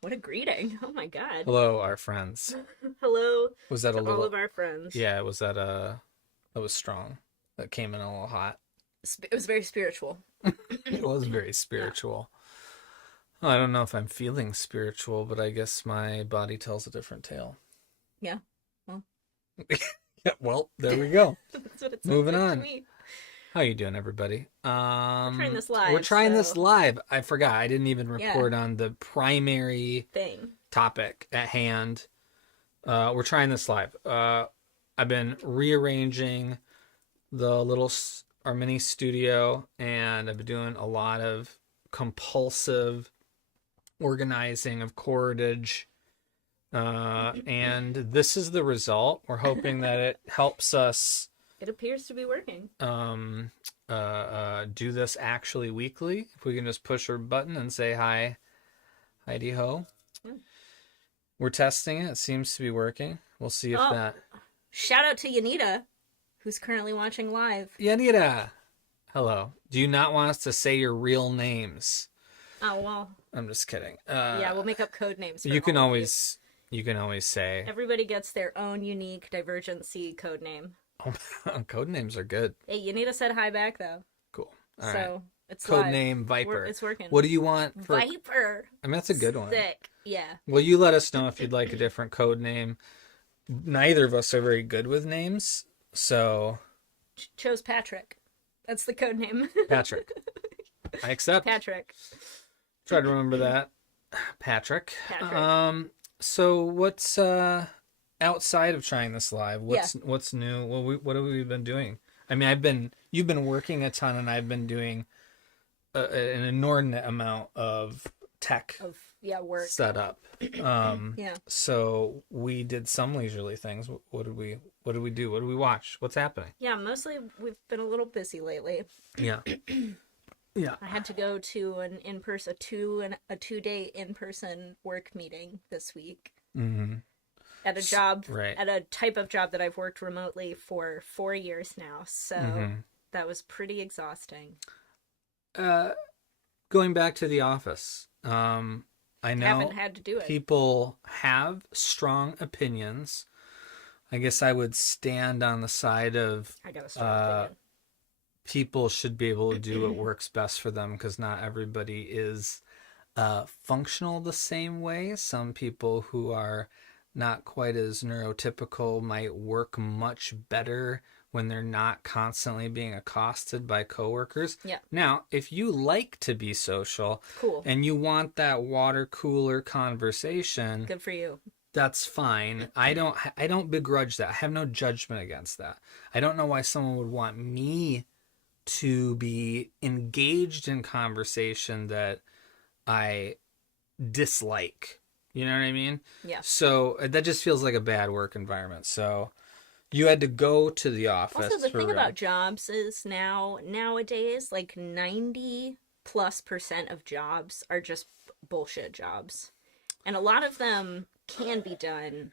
What a greeting. Oh my god. Hello, our friends. Hello Was that to a little... all of our friends. Yeah, was that that was strong. That came in a little hot. It was very spiritual. It was very spiritual. Yeah. I don't know if I'm feeling spiritual, but I guess my body tells a different tale. Yeah. Well. Yeah, well, there we go. That's what it's Moving like on. to me. How you doing, everybody? We're trying this live. We're trying this live. I forgot. I didn't even report on the primary topic at hand. We're trying this live. I've been rearranging our mini studio, and I've been doing a lot of compulsive organizing of cordage. And this is the result. We're hoping that it helps us. It appears to be working. Do this actually weekly. If we can just push a button and say hi, Heidi ho. Yeah. We're testing it. It seems to be working. We'll see if that. Shout out to Yanita, who's currently watching live. Yanita, hello. Do you not want us to say your real names? Oh well. I'm just kidding. Yeah, we'll make up code names. You can always say. Everybody gets their own unique Divergency code name. Code names are good. Hey, Yanita said hi back though. Cool. All right. It's code live. Name Viper. It's working. What do you want for Viper? I mean, that's a good one. Sick. Yeah. Well, you let us know if you'd like a different code name. Neither of us are very good with names, so chose Patrick. That's the code name. Patrick. I accept. Patrick. Try to remember that. Patrick. So what's outside of trying this live? What's new? What have we been doing? I mean, you've been working a ton, and I've been doing an inordinate amount of tech work setup. So we did some leisurely things. What did we do? What did we watch? What's happening? Yeah, mostly we've been a little busy lately. Yeah. Yeah. I had to go to a 2-day in-person work meeting this week. Mm-hmm. At a job, right. At a type of job that I've worked remotely for 4 years now. So that was pretty exhausting. Going back to the office, I know haven't had to do it. People have strong opinions. I guess I would stand on the side of I got a strong opinion. People should be able to do what works best for them, because not everybody is functional the same way. Some people who are not quite as neurotypical might work much better when they're not constantly being accosted by coworkers. Yeah. Now, if you like to be social, cool, and you want that water cooler conversation, good for you. That's fine. I don't begrudge that. I have no judgment against that. I don't know why someone would want me to be engaged in conversation that I dislike. You know what I mean? Yeah. So that just feels like a bad work environment. So you had to go to the office. Also, the thing about jobs is nowadays, like 90+% of jobs are just bullshit jobs. And a lot of them can be done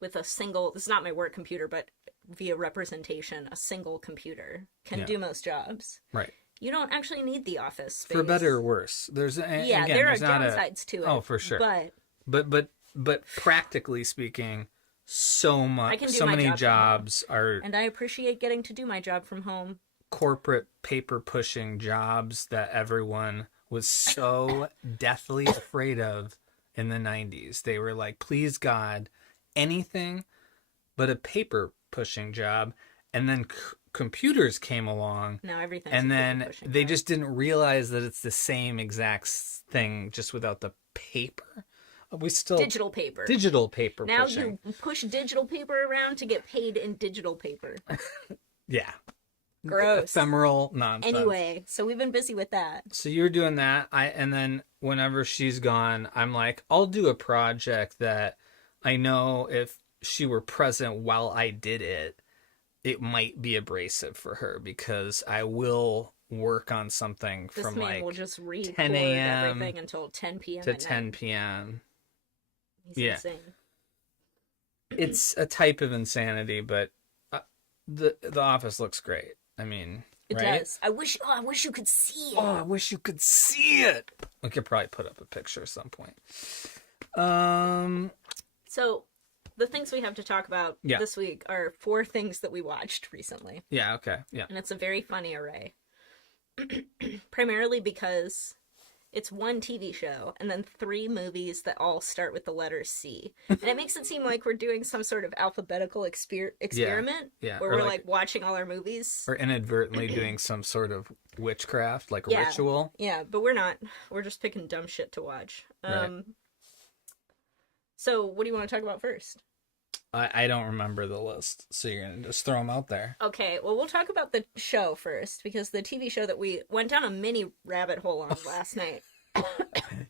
with a single, this is not my work computer, but via representation, a single computer can do most jobs. Right. You don't actually need the office space. For better or worse. There are downsides to it. Oh, for sure. But practically speaking, so many jobs are... And I appreciate getting to do my job from home. Corporate paper pushing jobs that everyone was so deathly afraid of in the 90s. They were like, please God, anything but a paper pushing job. And then computers came along. Now everything's and then they just didn't realize that it's the same exact thing, just without the paper. We still digital paper now pushing. You push digital paper around to get paid in digital paper. Yeah. Gross. Ephemeral nonsense. Anyway, so we've been busy with that. So you're doing that. And then whenever she's gone, I'm like, I'll do a project that I know if she were present while I did it, it might be abrasive for her, because I will work on something this from man like will just record 10 a.m. everything until 10 p.m. to 10 p.m. He's insane. It's a type of insanity, but the office looks great. I mean, it right? does. I wish you could see it. Oh, I wish you could see it. We could probably put up a picture at some point. So the things we have to talk about this week are 4 things that we watched recently. Yeah, okay. Yeah. And it's a very funny array. Primarily because it's 1 TV show and then 3 movies that all start with the letter C. And it makes it seem like we're doing some sort of alphabetical experiment where we're like watching all our movies. Or inadvertently doing some sort of witchcraft, like a ritual. Yeah, but we're not. We're just picking dumb shit to watch. Right. So what do you want to talk about first? I don't remember the list, so you're going to just throw them out there. Okay, well, we'll talk about the show first, because the TV show that we went down a mini rabbit hole on last night.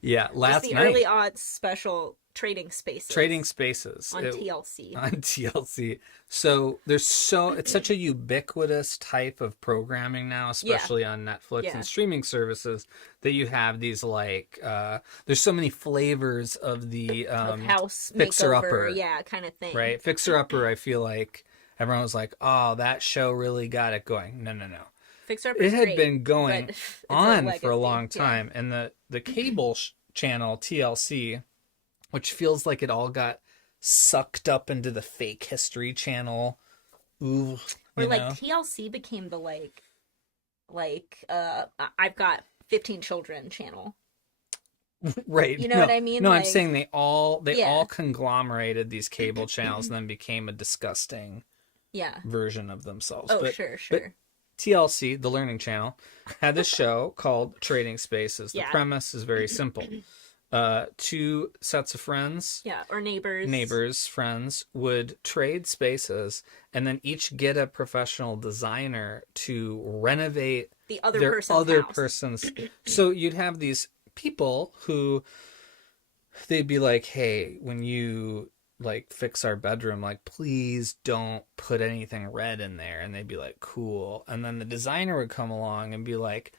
Yeah, last night. The early odds special Trading Spaces. Trading Spaces. On TLC. On TLC. So it's such a ubiquitous type of programming now, especially on Netflix and streaming services, that you have these like, there's so many flavors of the of house fixer-upper. Yeah, kind of thing. Right? Fixer-upper, I feel like everyone was like, oh, that show really got it going. No. Fixer-upper it had been going on for a long time. Yeah. And the cable channel, TLC, which feels like it all got sucked up into the fake History Channel. Ooh, or like TLC became the I've got 15 children channel. Right. You know what I mean? No, I'm saying they all conglomerated these cable channels and then became a disgusting version of themselves. Oh, sure. But TLC, the Learning Channel, had this show called Trading Spaces. The premise is very simple. 2 sets of friends, or friends, would trade spaces and then each get a professional designer to renovate their other person's. So you'd have these people who they'd be like, hey, when you like fix our bedroom, like please don't put anything red in there. And they'd be like, cool. And then the designer would come along and be like,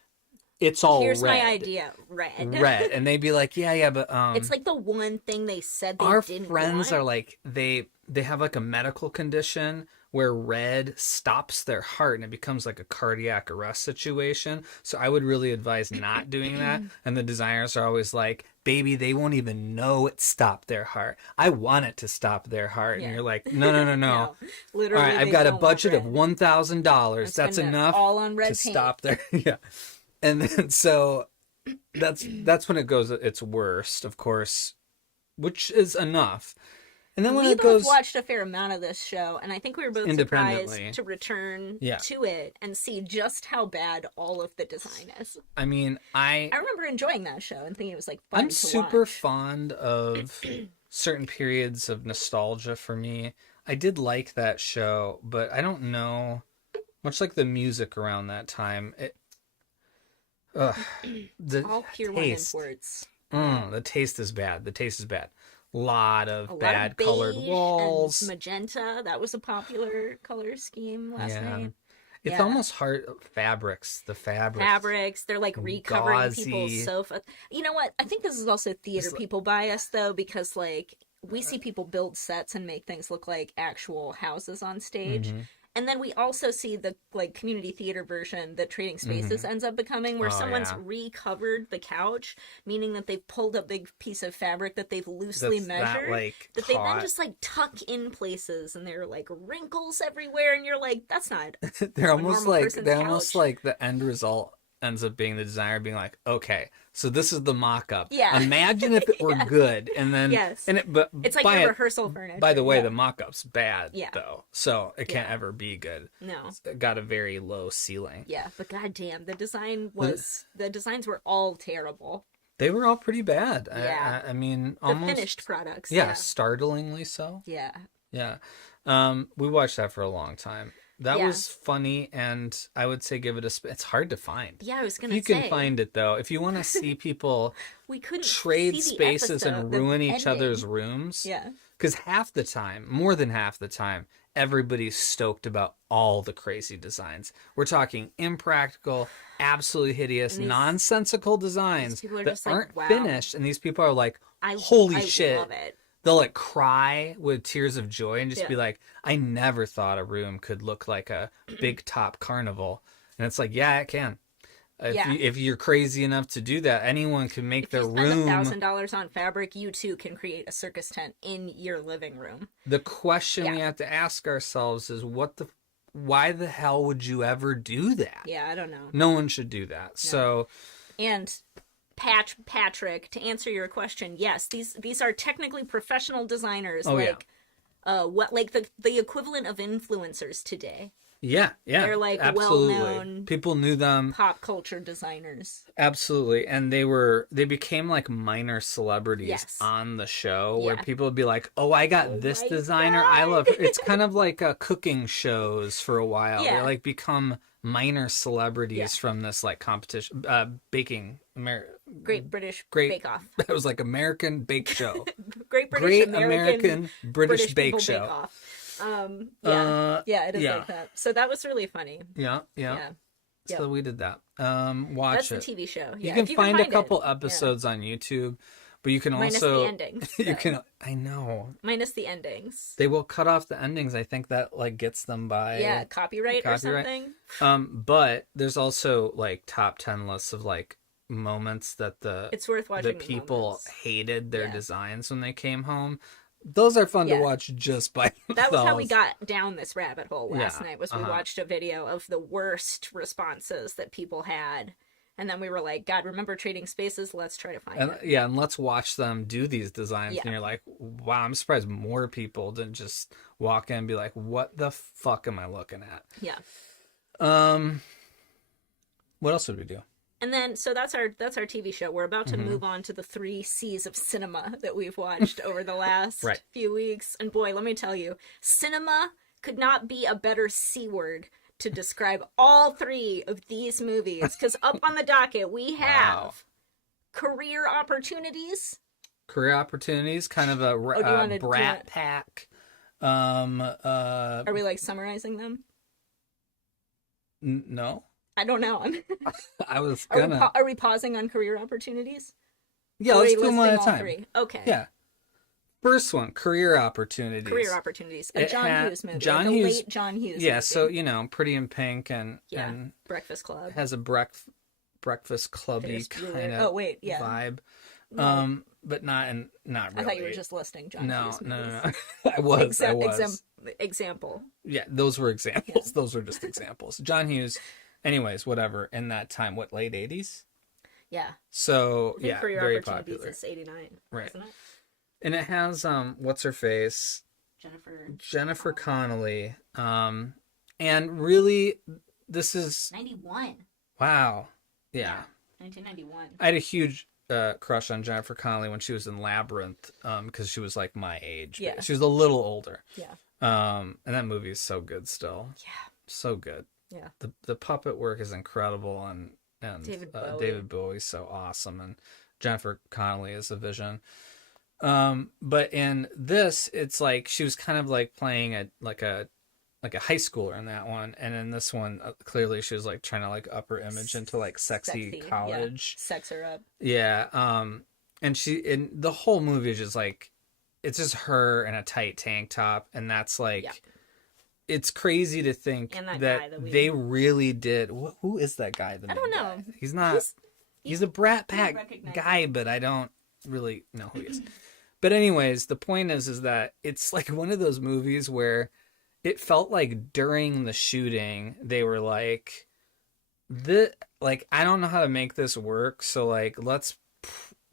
it's all Here's red. My idea, red. And they'd be like, yeah, but it's like the one thing they said they our didn't friends want. Are like they have like a medical condition where red stops their heart and it becomes like a cardiac arrest situation. So I would really advise not doing that. And the designers are always like, baby, they won't even know it stopped their heart. I want it to stop their heart. And you're like, no. No, literally, all right, I've got a budget of $1,000. That's enough all on red to paint. Stop their And then so that's when it goes at its worst, of course, which is enough. And then when we it goes, both watched a fair amount of this show, and I think we were both surprised to return to it and see just how bad all of the design is. I mean, I remember enjoying that show and thinking it was like fun I'm to super watch. fond of certain periods of nostalgia for me. I did like that show, but I don't know, much like the music around that time. The all pure taste. Words. The taste is bad. Lot of bad colored walls. And magenta. That was a popular color scheme last night. It's almost hard. The fabrics. They're like recovering people's sofa. You know what? I think this is also theater people bias though, because like we see people build sets and make things look like actual houses on stage. Mm-hmm. And then we also see the like community theater version that Trading Spaces ends up becoming, where someone's recovered the couch, meaning that they've pulled a big piece of fabric that they've loosely measured, that they then just like tuck in places, and there are like wrinkles everywhere, and you're like, that's not. They're almost like the end result ends up being the designer being like, okay, so this is the mock-up. Yeah. Imagine if it were good, and then but it's like your rehearsal furniture. By the way, the mock-up's bad Yeah. though, so it can't ever be good. No, it's got a very low ceiling. Yeah, but goddamn, the designs were all terrible. They were all pretty bad. Yeah, I mean, the almost finished products. Yeah, startlingly so. Yeah. Yeah. We watched that for a long time. That was funny, and I would say give it it's hard to find. Yeah, I was gonna say. You can find it, though. If you want to see people we couldn't trade spaces and ruin each other's rooms. Yeah. Because half the time, more than half the time, everybody's stoked about all the crazy designs. We're talking impractical, absolutely hideous, nonsensical designs that aren't finished. And these people are like, holy shit. Love it. They'll like cry with tears of joy and just be like, I never thought a room could look like a big top carnival. And it's like, yeah, it can. If you're crazy enough to do that, anyone can make their room. If you spend $1,000 on fabric, you too can create a circus tent in your living room. The question we have to ask ourselves is, why the hell would you ever do that? Yeah, I don't know. No one should do that. No. So, and Patrick, to answer your question, yes, these are technically professional designers, what like the equivalent of influencers today. Yeah, they're like well-known. People knew them. Pop culture designers. Absolutely, and they became like minor celebrities on the show, where people would be like, "Oh, I got this designer. I love her." It's kind of like cooking shows for a while. They like become minor celebrities from this like competition, baking. Great British Bake Off. That was like American Bake Show. Great American British Bake Show. Bake Off. It is like that. So that was really funny. Yeah. So we did that. Watch That's the TV show. You can find a couple episodes on YouTube, but you can also minus the endings. You can. I know. Minus the endings. They will cut off the endings. I think that like gets them by copyright or something. But there's also like top 10 lists of like moments that it's worth watching. The people hated their designs when they came home. Those are fun to watch just by themselves. That was how we got down this rabbit hole last night, was we watched a video of the worst responses that people had. And then we were like, God, remember Trading Spaces? Let's try to find it. Yeah, and let's watch them do these designs. And you're like, wow, I'm surprised more people didn't just walk in and be like, what the fuck am I looking at? Yeah. What else would we do? And then, so that's our TV show. We're about to move on to the 3 C's of cinema that we've watched over the last few weeks. And boy, let me tell you, cinema could not be a better C word to describe all 3 of these movies. Because up on the docket, we have career opportunities. Career opportunities, kind of a brat pack. Are we like summarizing them? No. I don't know. I was gonna. Are we pausing on career opportunities? Yeah, let's do them one at a time. 3? Okay. Yeah. First one, career opportunities. Career opportunities. A John Hughes movie. Late John Hughes. Yeah, movie. So Pretty in Pink and Breakfast Club has a breakfast clubby kind of vibe. No. But not really. I thought you were just listing John Hughes movies. No. I was. Example. Yeah, those were examples. Yeah. Those were just examples. John Hughes. Anyways, whatever. In that time, late 80s? Yeah. So, very popular. It's 89. Right. Isn't it? And it has, what's her face? Jennifer Connelly. And really, this is... 91. Wow. Yeah. 1991. I had a huge crush on Jennifer Connelly when she was in Labyrinth, because she was like my age. Yeah. She was a little older. Yeah. And that movie is so good still. Yeah. So good. Yeah. The puppet work is incredible, and David Bowie's so awesome, and Jennifer Connelly is a vision. But in this, it's like she was kind of like playing a high schooler in that one, and in this one, clearly she was like trying to like up her image into like sexy college, sex her up. Yeah. And the whole movie is just like, it's just her in a tight tank top, and that's like. Yeah. It's crazy to think that they really did. Who is that guy? I don't know. He's not. He's a Brat Pack guy, but I don't really know who he is. But anyways, the point is that it's like one of those movies where it felt like during the shooting they were like, like, I don't know how to make this work, so like let's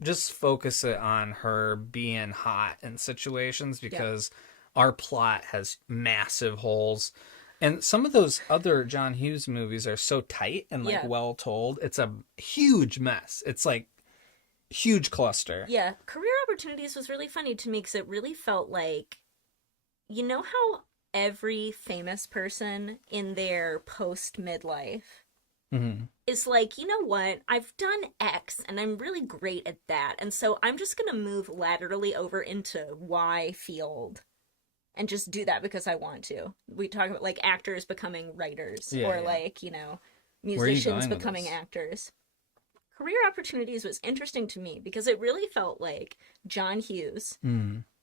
just focus it on her being hot in situations, because our plot has massive holes. And some of those other John Hughes movies are so tight and like well told. It's a huge mess. It's like huge cluster. Yeah, Career Opportunities was really funny to me because it really felt like, you know how every famous person in their post midlife is like, you know what, I've done X and I'm really great at that, and so I'm just gonna move laterally over into Y field and just do that because I want to. We talk about like actors becoming writers, or like, you know, musicians becoming actors. Career Opportunities was interesting to me because it really felt like John Hughes,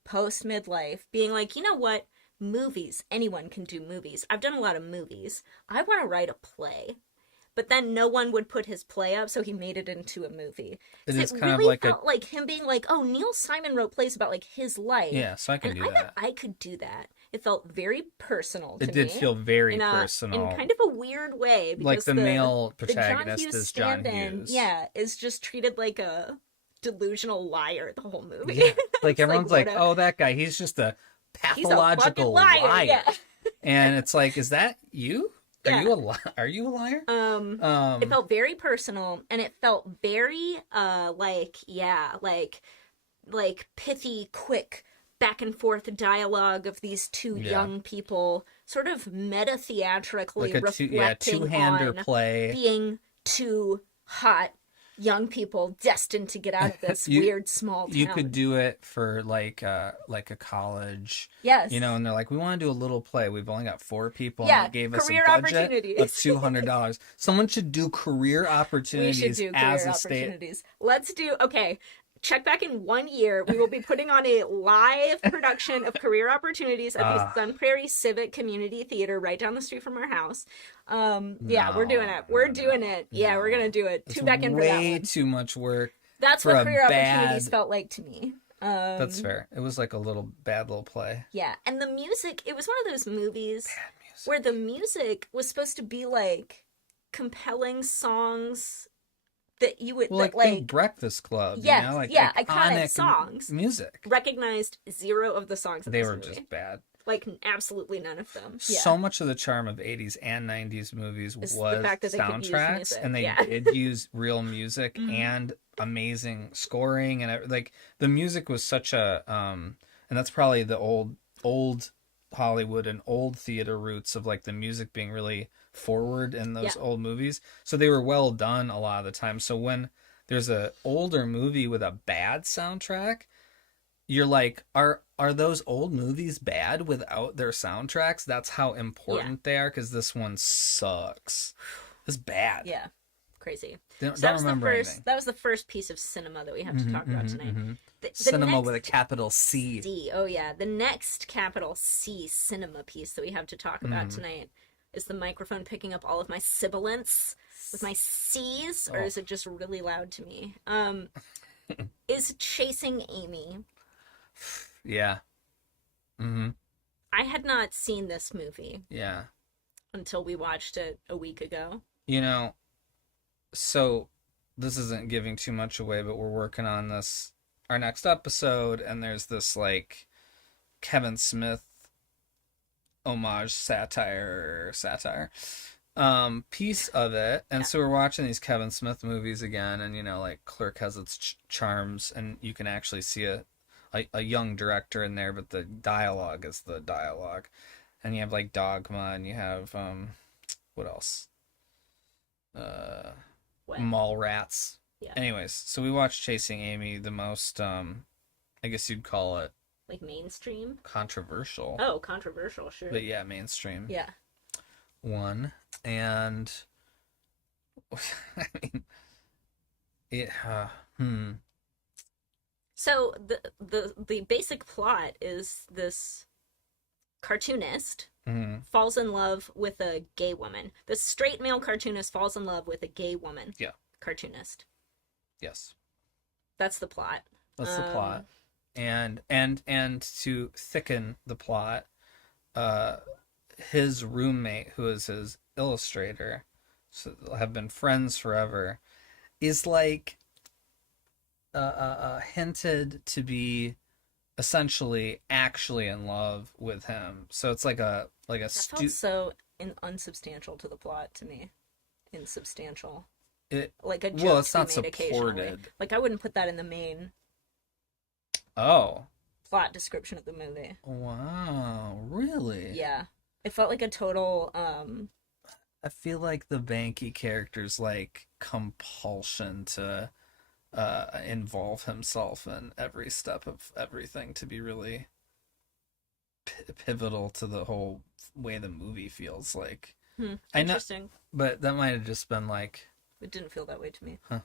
post midlife, being like, you know what, movies, anyone can do movies. I've done a lot of movies. I want to write a play. But then no one would put his play up, so he made it into a movie. It is really kind of like felt like him being like, oh, Neil Simon wrote plays about like his life. Yeah, so I can do that. I could do that. It felt very personal to me. It did feel very personal. In kind of a weird way. Because like the male protagonist is John Hughes. Yeah, is just treated like a delusional liar the whole movie. Yeah. Like everyone's like, oh, that guy, he's just a pathological liar. Yeah. And it's like, is that you? Are you a liar? It felt very personal, and it felt very like pithy, quick back and forth dialogue of these two young people, sort of meta theatrically like reflecting two-hander on play, being two hot young people destined to get out of this weird small town. You could do it for like a college, yes, and they're like, we want to do a little play. We've only got 4 people, and it gave us a budget of $200. Someone should do Career Opportunities. We should do Career Opportunities. Let's do, okay. Check back in 1 year. We will be putting on a live production of Career Opportunities at the Sun Prairie Civic Community Theater right down the street from our house. We're doing it. We're doing it. Yeah, we're gonna do it. Tune back in for that one. Way too much work. That's what Career Opportunities felt like to me. That's fair. It was like a bad little play. Yeah, and the music, it was one of those movies where the music was supposed to be like compelling songs that you would like think Breakfast Club. Yes, like iconic songs. Music. Recognized 0 of the songs. They were just bad. Like absolutely none of them. So much of the charm of 80s and 90s movies was soundtracks, and they did use real music and amazing scoring, and like the music was such a and that's probably the old Hollywood and old theater roots of like the music being really forward in those old movies. So they were well done a lot of the time. So when there's a older movie with a bad soundtrack, you're like, are those old movies bad without their soundtracks? That's how important they are, because this one sucks. It's bad. Yeah. Crazy. Don't remember anything. That was the first piece of cinema that we have to talk about tonight. The cinema with a capital C. Oh yeah. The next capital C cinema piece that we have to talk about tonight is the microphone picking up all of my sibilants with my C's, or is it just really loud to me? Is Chasing Amy. Yeah. I had not seen this movie. Yeah. Until we watched it a week ago. So this isn't giving too much away, but we're working on our next episode, and there's this like Kevin Smith homage satire piece of it, and so we're watching these Kevin Smith movies again, and like Clerk has its charms, and you can actually see a young director in there, but the dialogue is the dialogue, and you have like Dogma, and you have what else, Mallrats. Anyways, so we watched Chasing Amy, the most I guess you'd call it like mainstream, controversial. Oh, controversial, sure. But yeah, mainstream. Yeah. One, and I mean, it. So the basic plot is this cartoonist falls in love with a gay woman. The straight male cartoonist falls in love with a gay woman. Yeah. Cartoonist. Yes. That's the plot. That's the plot. And to thicken the plot, his roommate, who is his illustrator, have been friends forever, is like hinted to be essentially actually in love with him. So it's like that felt so unsubstantial to the plot to me. Insubstantial. Like a joke it's not to be made occasionally. Like I wouldn't put that in the main plot description of the movie. Wow, really? Yeah. It felt like a total I feel like the Banky character's like compulsion to involve himself in every step of everything to be really pivotal to the whole way the movie feels like. Interesting. I know, but that might have just been like, it didn't feel that way to me. Huh.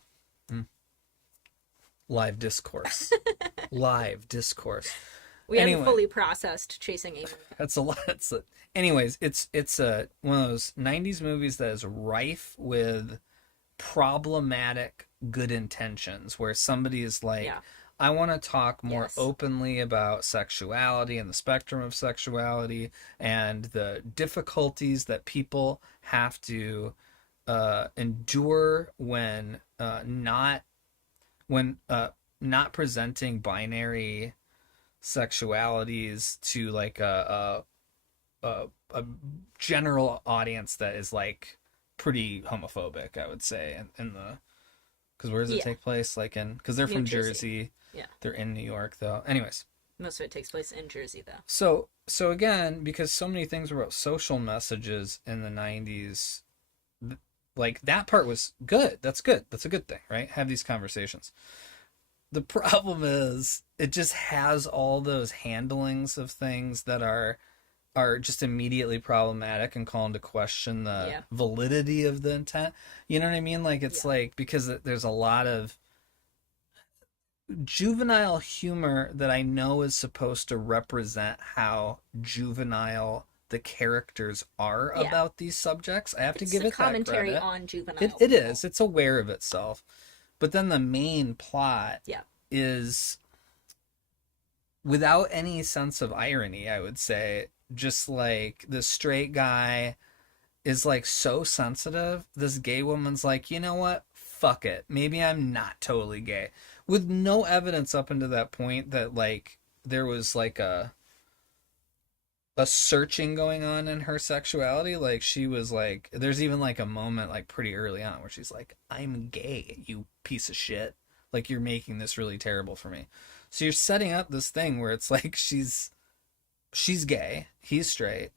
Live discourse. Live discourse. We haven't fully processed Chasing Amy. That's a lot. Anyways, it's one of those 90s movies that is rife with problematic good intentions, where somebody is like, I want to talk more openly about sexuality and the spectrum of sexuality and the difficulties that people have to endure when not presenting binary sexualities to like a general audience that is like pretty homophobic, I would say, in the, because where does it take place? Like in, because they're from Jersey. Yeah, they're in New York though. Anyways, most of it takes place in Jersey though. So again, because so many things were about social messages in the 90s, like that part was good. That's good. That's a good thing, right? Have these conversations. The problem is it just has all those handlings of things that are just immediately problematic and call into question the validity of the intent. You know what I mean? Like it's like, because there's a lot of juvenile humor that I know is supposed to represent how juvenile the characters are about these subjects. I have to give it that credit. Commentary on juvenile. It is. It's aware of itself. But then the main plot is without any sense of irony, I would say. Just like the straight guy is like so sensitive. This gay woman's like, you know what? Fuck it. Maybe I'm not totally gay. With no evidence up until that point that like there was like a searching going on in her sexuality. Like she was like, there's even like a moment like pretty early on where she's like, I'm gay, you piece of shit. Like you're making this really terrible for me. So you're setting up this thing where it's like she's gay, he's straight,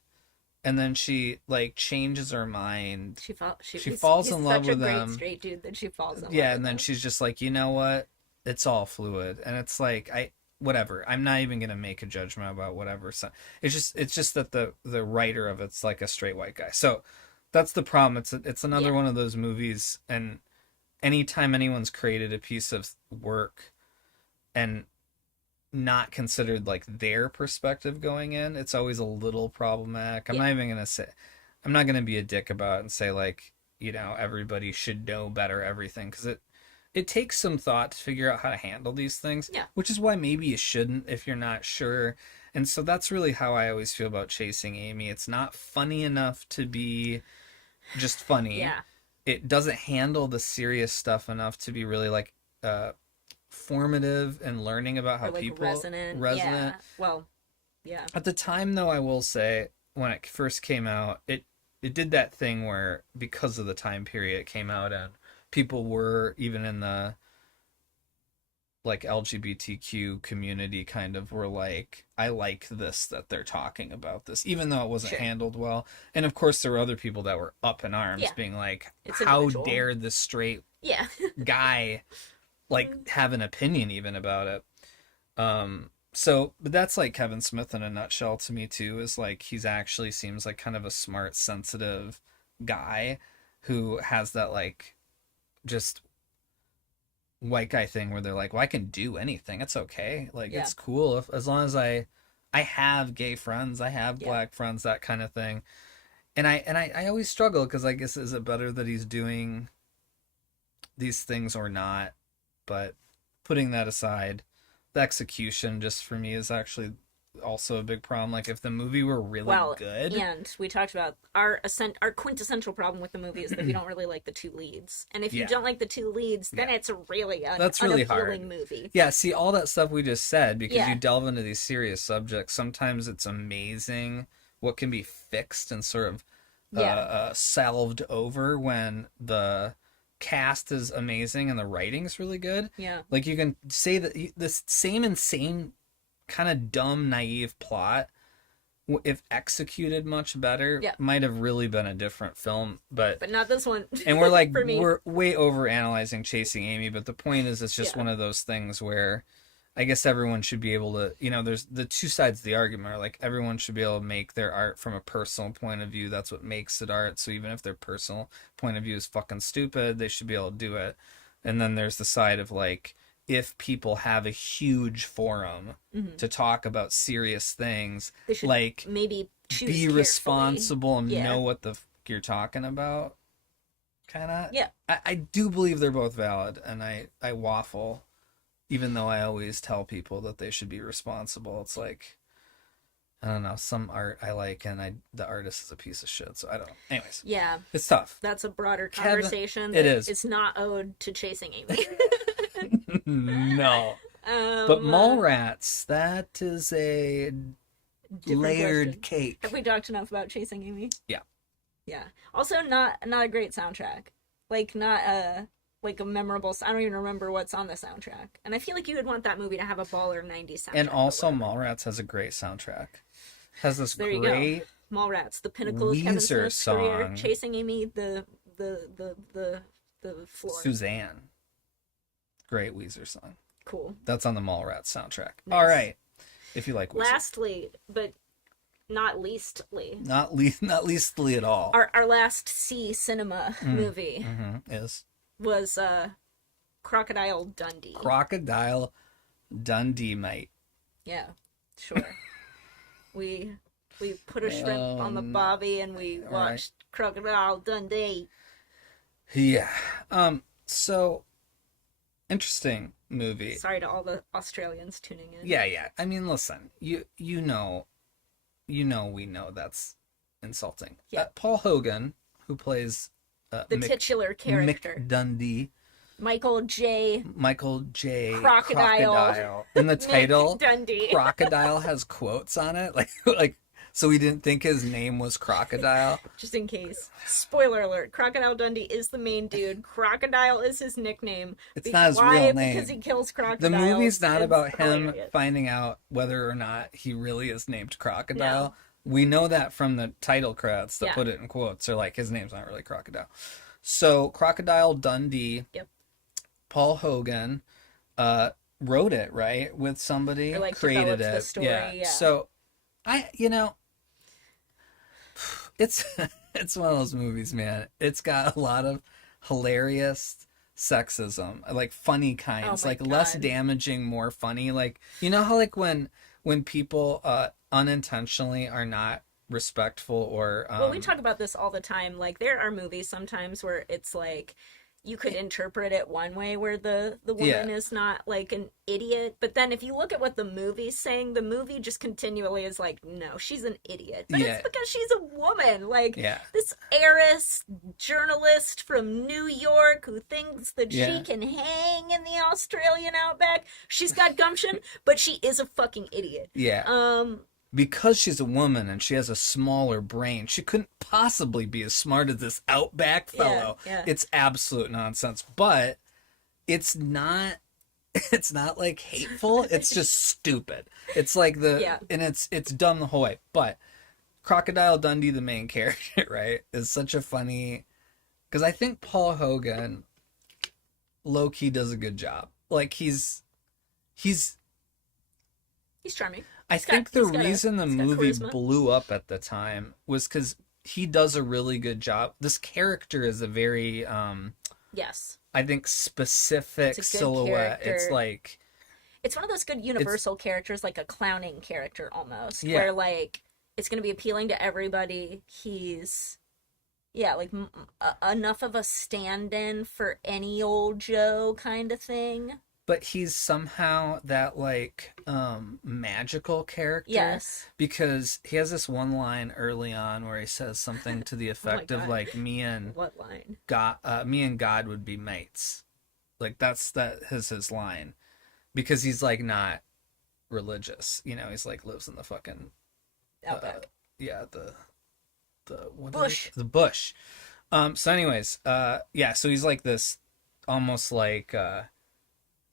and then she like changes her mind. She falls in love with him. Such a great straight dude that she falls in love. Yeah, and then she's just like, you know what? It's all fluid, and it's like whatever. I'm not even gonna make a judgment about whatever. So it's just that the writer of it's like a straight white guy. So that's the problem. It's another one of those movies, and anytime anyone's created a piece of work and not considered like their perspective going in, it's always a little problematic. I'm not gonna be a dick about it and say like, you know, everybody should know better everything, because it takes some thought to figure out how to handle these things, which is why maybe you shouldn't if you're not sure. And so that's really how I always feel about Chasing Amy. It's not funny enough to be just funny. It doesn't handle the serious stuff enough to be really like formative and learning about how people resonant. At the time though, I will say when it first came out, it did that thing where, because of the time period it came out in, people were, even in the like LGBTQ community, kind of were like, I like this, that they're talking about this, even though it wasn't handled well. And of course there were other people that were up in arms being like, how dare the straight guy like have an opinion even about it. But that's like Kevin Smith in a nutshell to me too, is like he's actually seems like kind of a smart, sensitive guy who has that like just white guy thing where they're like, well, I can do anything, it's okay, like it's cool as long as I have gay friends, I have black friends, that kind of thing. And I always struggle, because I guess, is it better that he's doing these things or not? But putting that aside, the execution just for me is actually also a big problem. Like if the movie were really good, and we talked about our quintessential problem with the movie is that we don't really like the two leads, and if you don't like the two leads, then it's really that's really unappealing movie. Yeah, see all that stuff we just said, because you delve into these serious subjects. Sometimes it's amazing what can be fixed and sort of salved over when the cast is amazing and the writing's really good. Yeah, like you can say that the same insane kind of dumb naive plot, if executed much better, might have really been a different film, but not this one. And we're like we're way over analyzing Chasing Amy, but the point is it's just one of those things where I guess everyone should be able to, there's the two sides of the argument are like everyone should be able to make their art from a personal point of view. That's what makes it art. So even if their personal point of view is fucking stupid, they should be able to do it. And then there's the side of like, if people have a huge forum to talk about serious things, they should like maybe choose be carefully. Responsible and know what the you're talking about. Kind of. Yeah. I do believe they're both valid, and I waffle. Even though I always tell people that they should be responsible, it's like, I don't know, some art I like and the artist is a piece of shit, so I don't know. Anyways. Yeah. It's tough. That's a broader conversation. It is. It's not owed to Chasing Amy. No. But Mallrats, that is a layered cake. Have we talked enough about Chasing Amy? Yeah. Yeah. Also not a great soundtrack. Like not a memorable. I don't even remember what's on the soundtrack. And I feel like you would want that movie to have a baller 90s soundtrack. And also Mallrats has a great soundtrack. Has this great Mallrats, the pinnacle of Kevin Smith's career. Chasing Amy, the floor. Suzanne. Great Weezer song. Cool. That's on the Mallrats soundtrack. Nice. All right. If you like Weezer. Lastly, but not leastly. Not leastly at all. Our last C cinema movie was Crocodile Dundee. Crocodile Dundee, mate. Yeah, sure. we put a shrimp on the bobby and we watched Crocodile Dundee. Yeah. So interesting movie. Sorry to all the Australians tuning in. Yeah. I mean, listen, you know we know that's insulting. Yeah. Paul Hogan, who plays the titular character, Mick Dundee. Michael J. Crocodile. In the title, Dundee. Crocodile has quotes on it, like so we didn't think his name was Crocodile. Just in case. Spoiler alert: Crocodile Dundee is the main dude. Crocodile is his nickname. It's not his real name. Because he kills crocodiles. The movie's not about him finding out whether or not he really is named Crocodile. No. We know that from the title credits that put it in quotes. They're like, his name's not really Crocodile. So Crocodile Dundee. Yep. Paul Hogan wrote it, right? With somebody, or created it. The story, yeah. So it's one of those movies, man. It's got a lot of hilarious sexism, like funny kinds, like God. Less damaging, more funny. Like, you know how like when people unintentionally are not respectful or well, we talk about this all the time. Like there are movies sometimes where it's like you could interpret it one way where the woman is not like an idiot, but then if you look at what the movie's saying, the movie just continually is like, no, she's an idiot, but it's because she's a woman, like this heiress journalist from New York who thinks that she can hang in the Australian outback. She's got gumption, but she is a fucking idiot. Because she's a woman and she has a smaller brain, she couldn't possibly be as smart as this outback fellow. It's absolute nonsense. But it's not like hateful. It's just stupid. It's like and it's dumb the whole way. But Crocodile Dundee, the main character, right, is such a funny, because I think Paul Hogan low-key does a good job. Like he's charming. I think the reason the movie blew up at the time was because he does a really good job. This character is a very, I think, specific silhouette. Character. It's like... It's one of those good universal characters, like a clowning character almost, where, like, it's going to be appealing to everybody. He's, like, enough of a stand-in for any old Joe kind of thing. but he's somehow that like magical character. Yes. Because he has this one line early on where he says something to the effect of like me and what line? God would be mates. Like that is his line. Because he's like not religious. You know, he's like lives in the fucking yeah, the what bush. The bush. So anyways, yeah, so he's like this almost like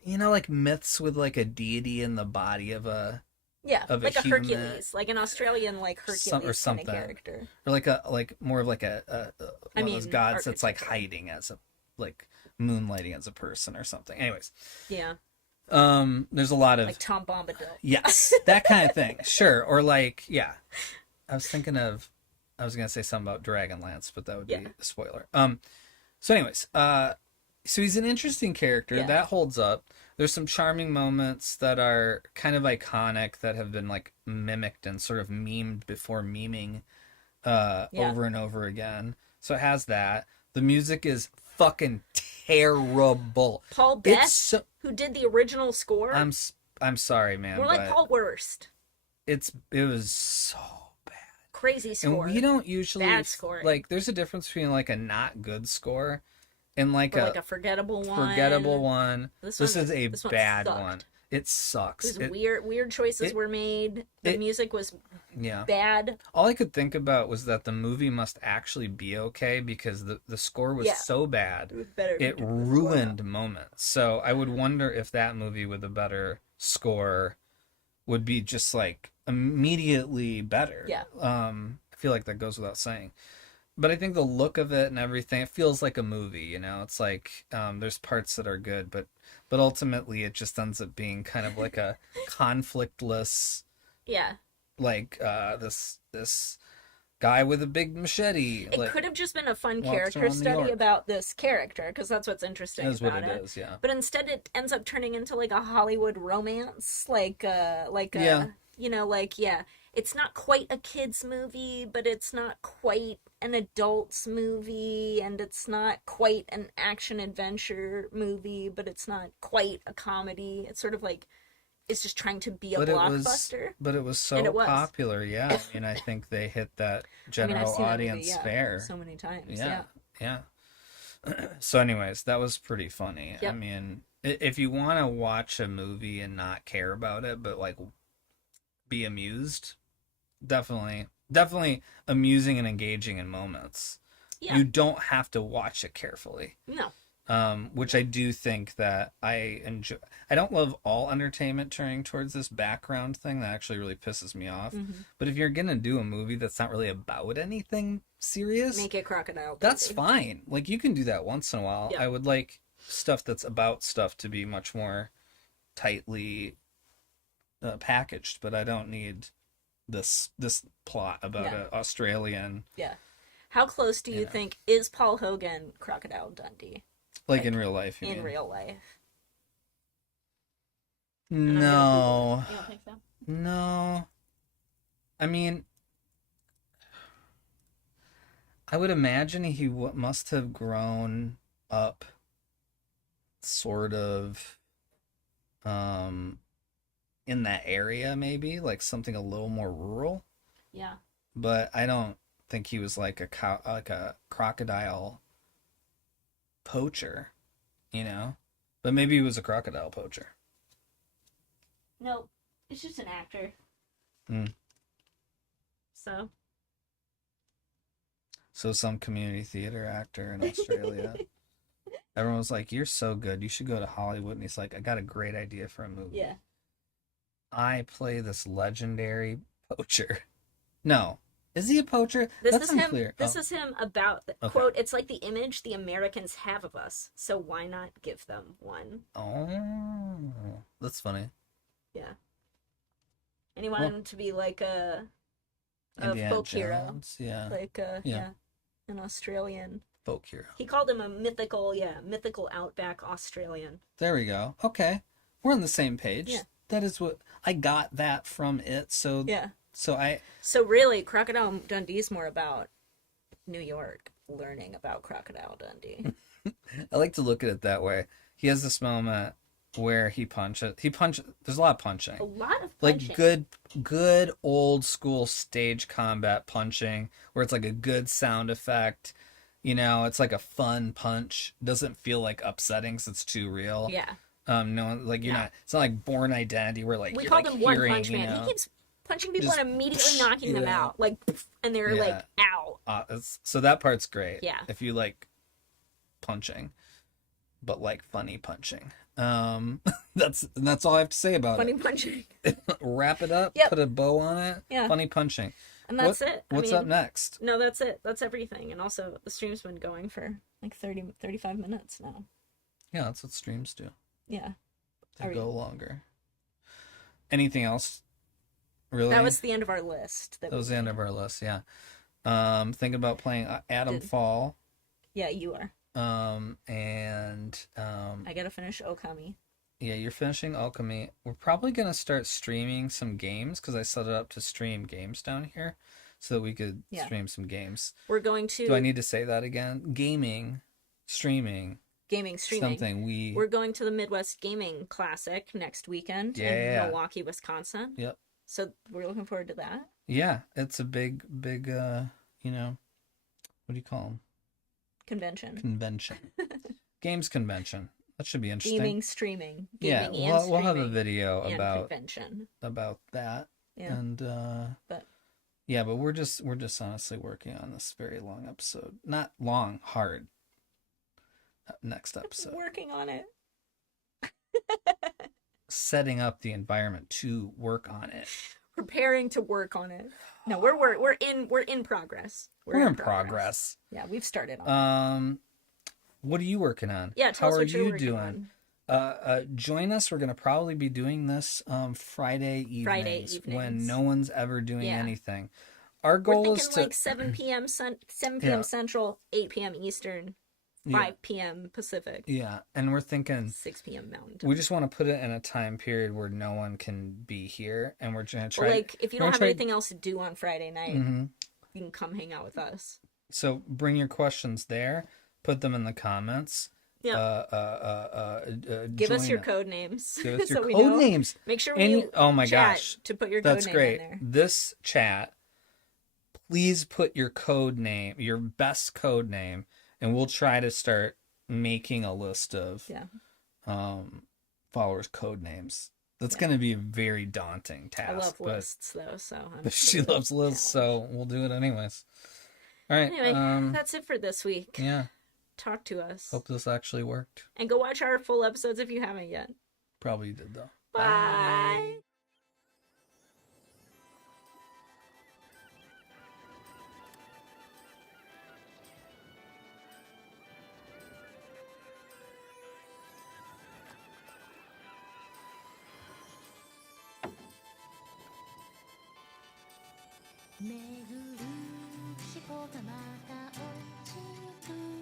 you know, like myths with like a deity in the body of a like a human, Hercules, like an Australian like Hercules or something kind of character, or like more of like a one of those gods that's like hiding as a like moonlighting as a person or something. Anyways, yeah. There's a lot of like Tom Bombadil. Yes, that kind of thing. Sure, or like yeah, I was gonna say something about Dragonlance, but that would be a spoiler. So anyways, so he's an interesting character that holds up. There's some charming moments that are kind of iconic that have been like mimicked and sort of memed before memeing over and over again. So it has that. The music is fucking terrible. Paul Best, who did the original score. I'm sorry, man. We're like Paul Worst. It was so bad. Crazy score. And we don't usually bad scoring. Like there's a difference between like a not good score and like a forgettable one. This is a bad one. It sucks. Weird choices were made. The music was bad. All I could think about was that the movie must actually be okay because the score was so bad. It ruined moments. So I would wonder if that movie with a better score would be just like immediately better. Yeah. I feel like that goes without saying. But I think the look of it and everything, it feels like a movie, you know? It's like there's parts that are good, but ultimately it just ends up being kind of like a conflictless, like this guy with a big machete. It could have just been a fun character study about this character, because that's what's interesting about it. That is, yeah. But instead it ends up turning into like a Hollywood romance, it's not quite a kid's movie, but it's not quite an adult's movie, and it's not quite an action-adventure movie, but it's not quite a comedy. It's sort of like, it's just trying to be a blockbuster. But it was so popular, yeah. I mean, I think they hit that general audience fair. So many times, yeah. So anyways, that was pretty funny. Yep. I mean, if you want to watch a movie and not care about it, but like be amused, definitely amusing and engaging in moments. You don't have to watch it carefully. No. Which I do think that I enjoy. I don't love all entertainment turning towards this background thing. That actually really pisses me off. Mm-hmm. But if you're gonna do a movie that's not really about anything serious, make it Crocodile. That's fine. Like you can do that once in a while. I would like stuff that's about stuff to be much more tightly packaged, but I don't need this plot about an Australian. Yeah. How close do you think is Paul Hogan Crocodile Dundee? Like in real life, in real life. No. You don't think so? No. I mean, I would imagine he must have grown up sort of in that area, maybe like something a little more rural. Yeah. But I don't think he was like a crocodile poacher, you know? But maybe he was a crocodile poacher. No, it's just an actor. So some community theater actor in Australia. Everyone was like, "You're so good. You should go to Hollywood." And he's like, "I got a great idea for a movie. Yeah. I play this legendary poacher." No. Is he a poacher? That's unclear. This is him about, quote, "It's like the image the Americans have of us, so why not give them one?" Oh, that's funny. Yeah. And he wanted him to be like a folk hero. Yeah. Like an Australian folk hero. He called him a mythical outback Australian. There we go. Okay. We're on the same page. Yeah. That is what I got that from it. So So really, Crocodile Dundee's more about New York learning about Crocodile Dundee. I like to look at it that way. He has this moment where he punches. There's a lot of punching. A lot of punching. Like good old school stage combat punching where it's like a good sound effect. You know, it's like a fun punch. Doesn't feel like upsetting because it's too real. Yeah. No, like you're not. It's not like Born Identity where like we you're call like them hearing, One Punch Man. You know, he keeps punching people just, and immediately knocking them out, like, and they're like, ow. So that part's great. Yeah. If you like punching, but like funny punching. That's all I have to say about funny punching. Wrap it up. Put a bow on it. Yeah. Funny punching. And that's it. What's up next? No, that's it. That's everything. And also, the stream's been going for like 35 minutes now. Yeah, that's what streams do. Yeah. They go longer. Anything else? Really? That was the end of our list. That was the end of our list, yeah. Thinking about playing Atom Fall. Yeah, you are. I gotta finish Okami. Yeah, you're finishing Alchemy. We're probably gonna start streaming some games because I set it up to stream games down here, so that we could stream some games. We're going to. Do I need to say that again? Streaming. Something We're going to the Midwest Gaming Classic next weekend in Milwaukee, Wisconsin. Yep. So we're looking forward to that. Yeah, it's a big, you know, what do you call them? Convention. Games convention. That should be interesting. Gaming, streaming. We'll have a video about that. Yeah. And but we're just honestly working on this very long episode. Not long, hard. Next episode. Working on it. Setting up the environment to work on it. Preparing to work on it. No, we're in progress. We're in progress. Yeah, we've started on it. What are you working on? Yeah, tell us what you're working on. Join us. We're going to probably be doing this Friday evenings when no one's ever doing anything. Our goal is to like 7 p.m. 7 p.m. Central, 8 p.m. Eastern, 5 p.m. Pacific. Yeah, and we're thinking 6 p.m. Mountain Time. We just want to put it in a time period where no one can be here, and we're going to try. Like if you don't have anything else to do on Friday night, you can come hang out with us. So bring your questions there. Put them in the comments. Yeah. Give us your code names. Give us your code names. Make sure we gosh, to put your code that's name great. In there. This chat, please put your code name, your best code name, and we'll try to start making a list of followers' code names. That's going to be a very daunting task. I love lists though, so but she loves lists, so we'll do it anyways. All right. Anyway, that's it for this week. Yeah. Talk to us. Hope this actually worked. And go watch our full episodes if you haven't yet. Probably did though. Bye. Bye. 巡る思考がまた落ちゆく